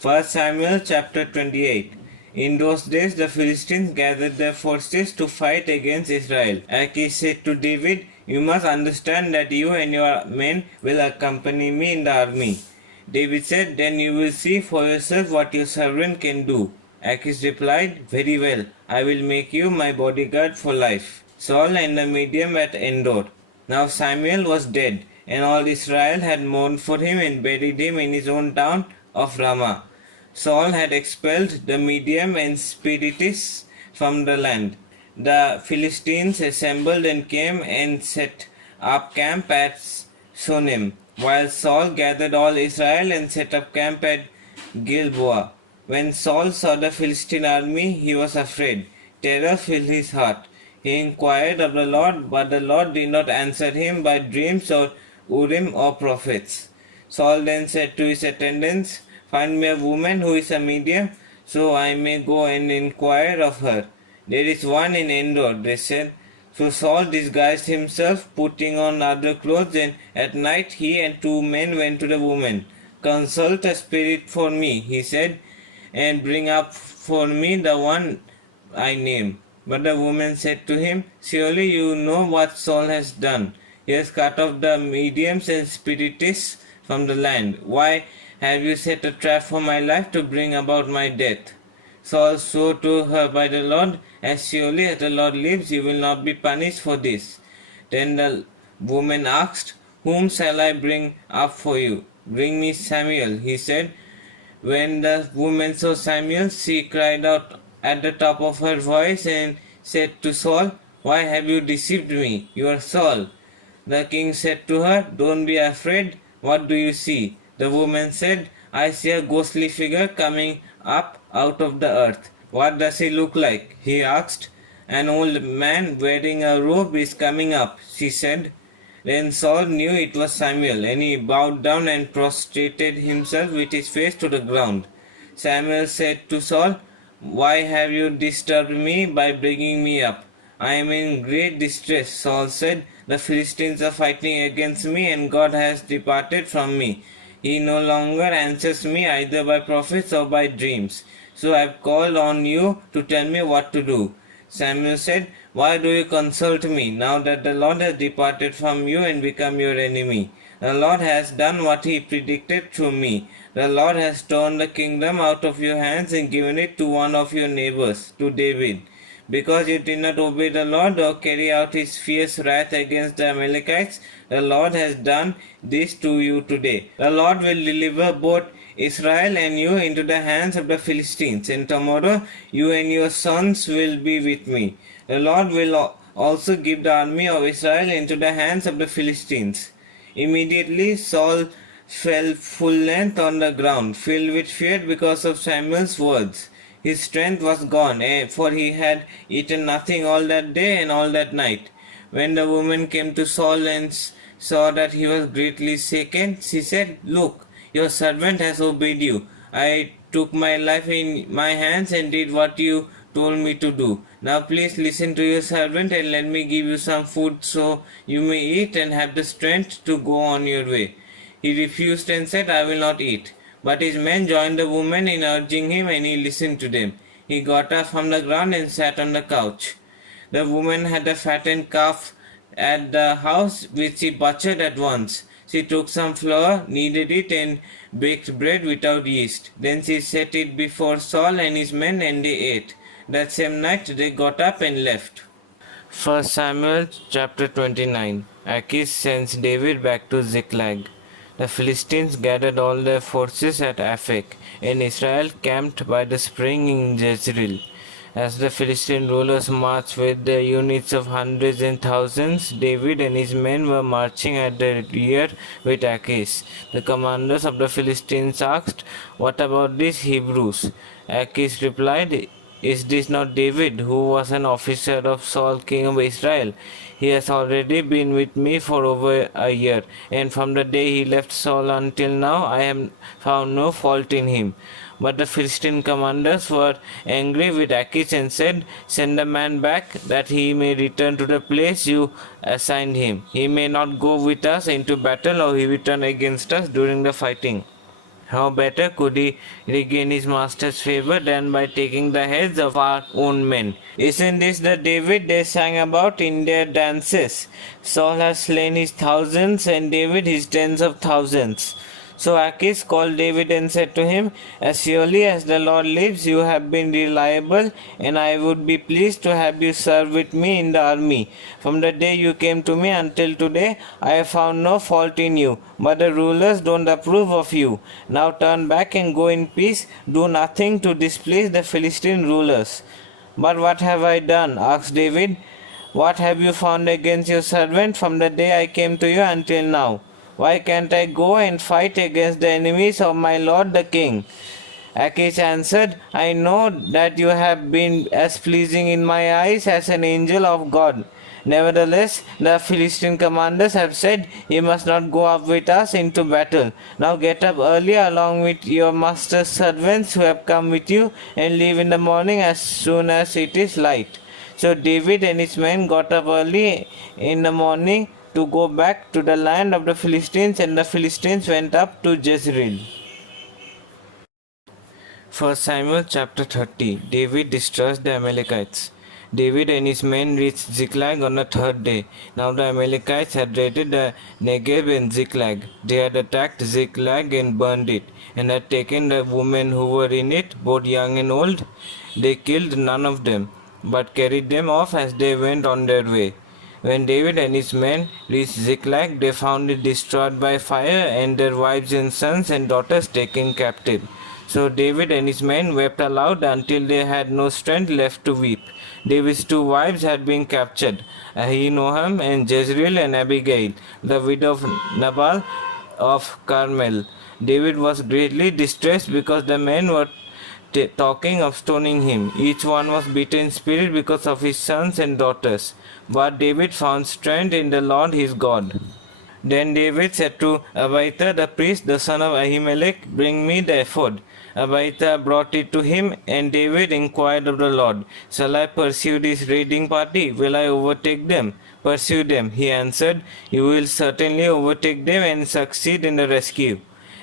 1 Samuel chapter 28. In those days the Philistines gathered their forces to fight against Israel. Achish said to David, "You must understand that you and your men will accompany me in the army." David said, "Then you will see for yourself what your servant can do." Achish replied, "Very well, I will make you my bodyguard for life." Saul and the medium at Endor. Now Samuel was dead, and all Israel had mourned for him and buried him in his own town of Ramah. Saul had expelled the medium and spiritists from the land. The Philistines assembled and came and set up camp at Shunem, while Saul gathered all Israel and set up camp at Gilboa. When Saul saw the Philistine army, he was afraid. Terror filled his heart. He inquired of the Lord, but the Lord did not answer him by dreams or Urim or prophets. Saul then said to his attendants, "Find me a woman who is a medium, so I may go and inquire of her." "There is one in Endor," they said. So Saul disguised himself, putting on other clothes, and at night he and 2 men went to the woman. "Consult a spirit for me," he said, "and bring up for me the one I name." But the woman said to him, "Surely you know what Saul has done. He has cut off the mediums and spiritists from the land. Why have you set a trap for my life to bring about my death?" Saul swore to her by the Lord, "As surely as the Lord lives, you will not be punished for this." Then the woman asked, "Whom shall I bring up for you?" "Bring me Samuel," he said. When the woman saw Samuel, she cried out at the top of her voice and said to Saul, "Why have you deceived me? You are Saul." The king said to her, "Don't be afraid. What do you see?" The woman said, "I see a ghostly figure coming up out of the earth." "What does he look like?" he asked. "An old man wearing a robe is coming up," she said. Then Saul knew it was Samuel, and he bowed down and prostrated himself with his face to the ground. Samuel said to Saul, "Why have you disturbed me by bringing me up?" "I am in great distress," Saul said. "The Philistines are fighting against me, and God has departed from me. He no longer answers me either by prophets or by dreams. So I have called on you to tell me what to do." Samuel said, "Why do you consult me, now that the Lord has departed from you and become your enemy? The Lord has done what he predicted through me. The Lord has torn the kingdom out of your hands and given it to one of your neighbors, to David. Because you did not obey the Lord or carry out his fierce wrath against the Amalekites, the Lord has done this to you today. The Lord will deliver both Israel and you into the hands of the Philistines, and tomorrow you and your sons will be with me. The Lord will also give the army of Israel into the hands of the Philistines." Immediately Saul fell full length on the ground, filled with fear because of Samuel's words. His strength was gone, for he had eaten nothing all that day and all that night. When the woman came to Saul and saw that he was greatly shaken, she said, "Look, your servant has obeyed you. I took my life in my hands and did what you told me to do. Now please listen to your servant and let me give you some food so you may eat and have the strength to go on your way." He refused and said, "I will not eat." But his men joined the woman in urging him, and he listened to them. He got up from the ground and sat on the couch. The woman had a fattened calf at the house, which she butchered at once. She took some flour, kneaded it, and baked bread without yeast. Then she set it before Saul and his men, and they ate. That same night they got up and left. 1 Samuel chapter 29. Achish sends David back to Ziklag. The Philistines gathered all their forces at Aphek, and Israel camped by the spring in Jezreel. As the Philistine rulers marched with their units of hundreds and thousands, David and his men were marching at the rear with Achish. The commanders of the Philistines asked, "What about these Hebrews?" Achish replied, "Is this not David, who was an officer of Saul king of Israel? He has already been with me for over a year, and from the day he left Saul until now I have found no fault in him." But the Philistine commanders were angry with Achish and said, "Send a man back, that he may return to the place you assigned him. He may not go with us into battle, or he will turn against us during the fighting." How better could he regain his master's favor than by taking the heads of our own men? Isn't this the David they sang about in their dances? Saul has slain his thousands and David his tens of thousands. So Achish called David and said to him, as surely as the Lord lives, you have been reliable, and I would be pleased to have you serve with me in the army. From the day you came to me until today, I have found no fault in you, but the rulers don't approve of you. Now turn back and go in peace, do nothing to displease the Philistine rulers. But what have I done? Asked David. What have you found against your servant from the day I came to you until now? Why can't I go and fight against the enemies of my lord the king? Achish answered, I know that you have been as pleasing in my eyes as an angel of God. Nevertheless, the Philistine commanders have said, you must not go up with us into battle. Now get up early along with your master's servants who have come with you, and leave in the morning as soon as it is light. So David and his men got up early in the morning to go back to the land of the Philistines, and the Philistines went up to Jezreel. 1 Samuel chapter 30. David destroys the Amalekites. David and his men reached Ziklag on the third day. Now the Amalekites had raided the Negev and Ziklag. They had attacked Ziklag and burned it, and had taken the women who were in it, both young and old. They killed none of them, but carried them off as they went on their way. When David and his men reached Ziklag, they found it destroyed by fire, and their wives and sons and daughters taken captive. So David and his men wept aloud until they had no strength left to weep. David's two wives had been captured, Ahinoam and Jezreel, and Abigail, the widow of Nabal of Carmel. David was greatly distressed because the men were talking of stoning him. Each one was beaten in spirit because of his sons and daughters. But David found strength in the Lord his God. Then David said to Abiathar the priest, the son of Ahimelech, bring me the ephod. Abiathar brought it to him, and David inquired of the Lord, shall I pursue this raiding party? Will I overtake them? Pursue them, he answered. You will certainly overtake them and succeed in the rescue.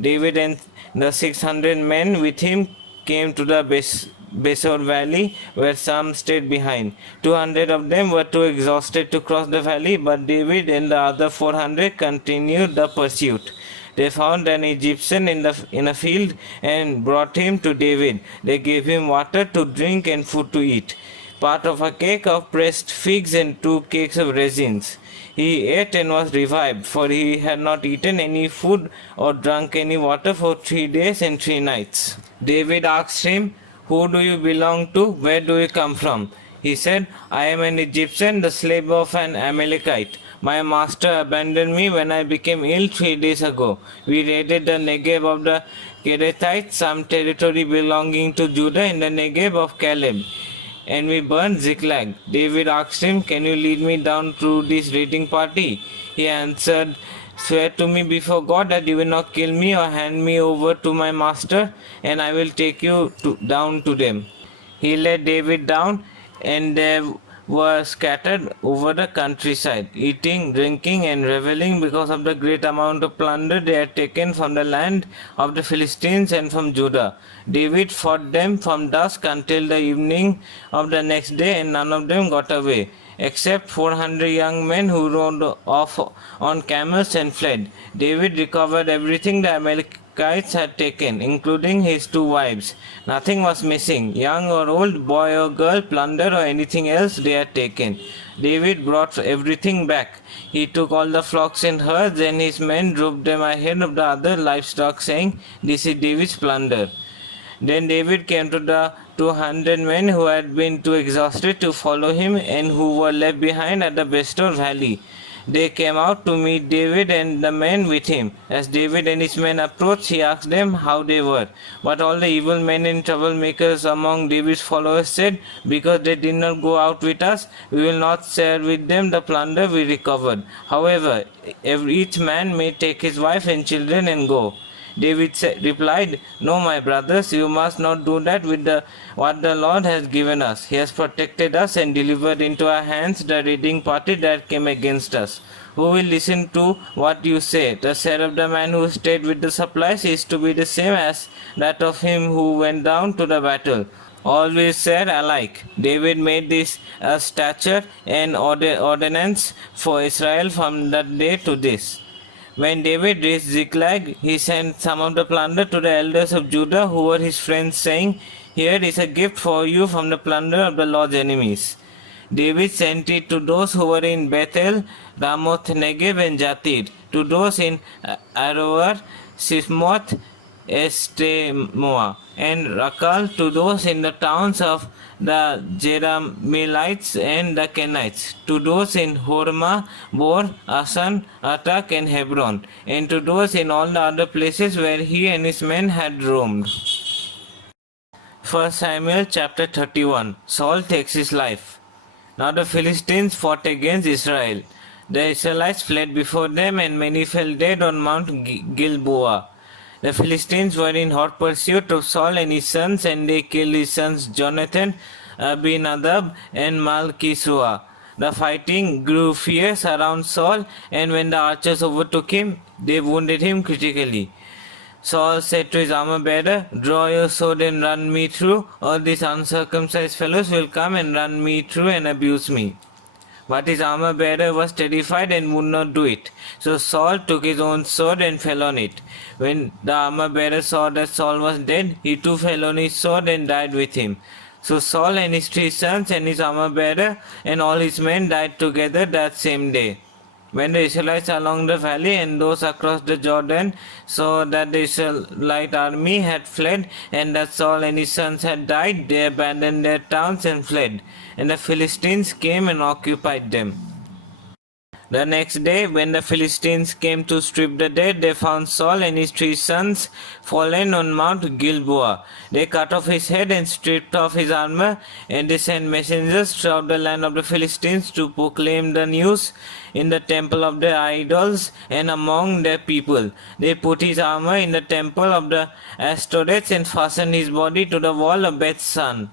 David and the 600 men with him came to the Besor valley, where some stayed behind. 200 of them were too exhausted to cross the valley, but David and the other 400 continued the pursuit. They found an Egyptian in a field and brought him to David. They gave him water to drink and food to eat, part of a cake of pressed figs and 2 cakes of raisins. He ate and was revived, for he had not eaten any food or drunk any water for 3 days and 3 nights. David asked him, who do you belong to? Where do you come from? He said, I am an Egyptian, the slave of an Amalekite. My master abandoned me when I became ill 3 days ago. We raided the Negev of the Kerethites, some territory belonging to Judah, in the Negev of Caleb, and we burned Ziklag. David asked him, can you lead me down through this raiding party? He answered, swear to me before God that you will not kill me or hand me over to my master, and I will take you down to them. He led David down, and they were scattered over the countryside, eating, drinking, and reveling because of the great amount of plunder they had taken from the land of the Philistines and from Judah. David fought them from dusk until the evening of the next day, and none of them got away, except 400 young men who rode off on camels and fled. David recovered everything the Amalekites had taken, including his 2 wives. Nothing was missing, young or old, boy or girl, plunder or anything else they had taken. David brought everything back. He took all the flocks and herds, and his men drove them ahead of the other livestock, saying, this is David's plunder. Then David came to the 200 men who had been too exhausted to follow him and who were left behind at the Besor valley. They came out to meet David and the men with him. As David and his men approached, he asked them how they were. But all the evil men and troublemakers among David's followers said, because they did not go out with us, we will not share with them the plunder we recovered. However, each man may take his wife and children and go. David replied, no, my brothers, you must not do that with what the Lord has given us. He has protected us and delivered into our hands the raiding party that came against us. who will listen to what you say? The share of the man who stayed with the supplies is to be the same as that of him who went down to the battle. Always said alike. David made this a statute and ordinance for Israel from that day to this. When David reached Ziklag, he sent some of the plunder to the elders of Judah who were his friends, saying, "Here is a gift for you from the plunder of the Lord's enemies." David sent it to those who were in Bethel, Ramoth Negev and Jatir, to those in Aroer, Sismoth, Estemoa, and Rakal, to those in the towns of the Jerahmeelites and the Kenites, to those in Hormah, Bor, Asan, Atak, and Hebron, and to those in all the other places where he and his men had roamed. 1 Samuel chapter 31. Saul takes his life. Now the Philistines fought against Israel. The Israelites fled before them, and many fell dead on Mount Gilboa. The Philistines were in hot pursuit of Saul and his sons, and they killed his sons Jonathan, Abinadab, and Malchishua. The fighting grew fierce around Saul, and when the archers overtook him, they wounded him critically. Saul said to his armor-bearer, "Draw your sword and run me through, or these uncircumcised fellows will come and run me through and abuse me." But his armor-bearer was terrified and would not do it. So Saul took his own sword and fell on it. When the armor-bearer saw that Saul was dead, he too fell on his sword and died with him. So Saul and his 3 sons and his armor-bearer and all his men died together that same day. When the Israelites along the valley and those across the Jordan saw that the Israelite army had fled and that Saul and his sons had died, they abandoned their towns and fled, and the Philistines came and occupied them. The next day, when the Philistines came to strip the dead, they found Saul and his 3 sons fallen on Mount Gilboa. They cut off his head and stripped off his armor, and they sent messengers throughout the land of the Philistines to proclaim the news in the temple of their idols and among their people. They put his armor in the temple of the Ashtoreths and fastened his body to the wall of Beth-san.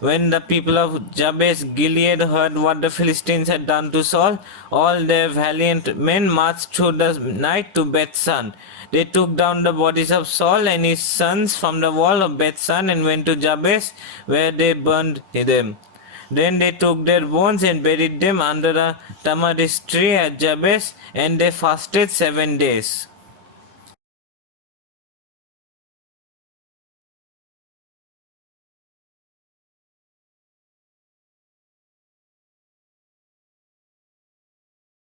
When the people of Jabez Gilead heard what the Philistines had done to Saul, all their valiant men marched through the night to Beth-san. They took down the bodies of Saul and his sons from the wall of Beth-san and went to Jabez, where they burned them. Then they took their bones and buried them under a tamarisk tree at Jabez, and they fasted 7 days.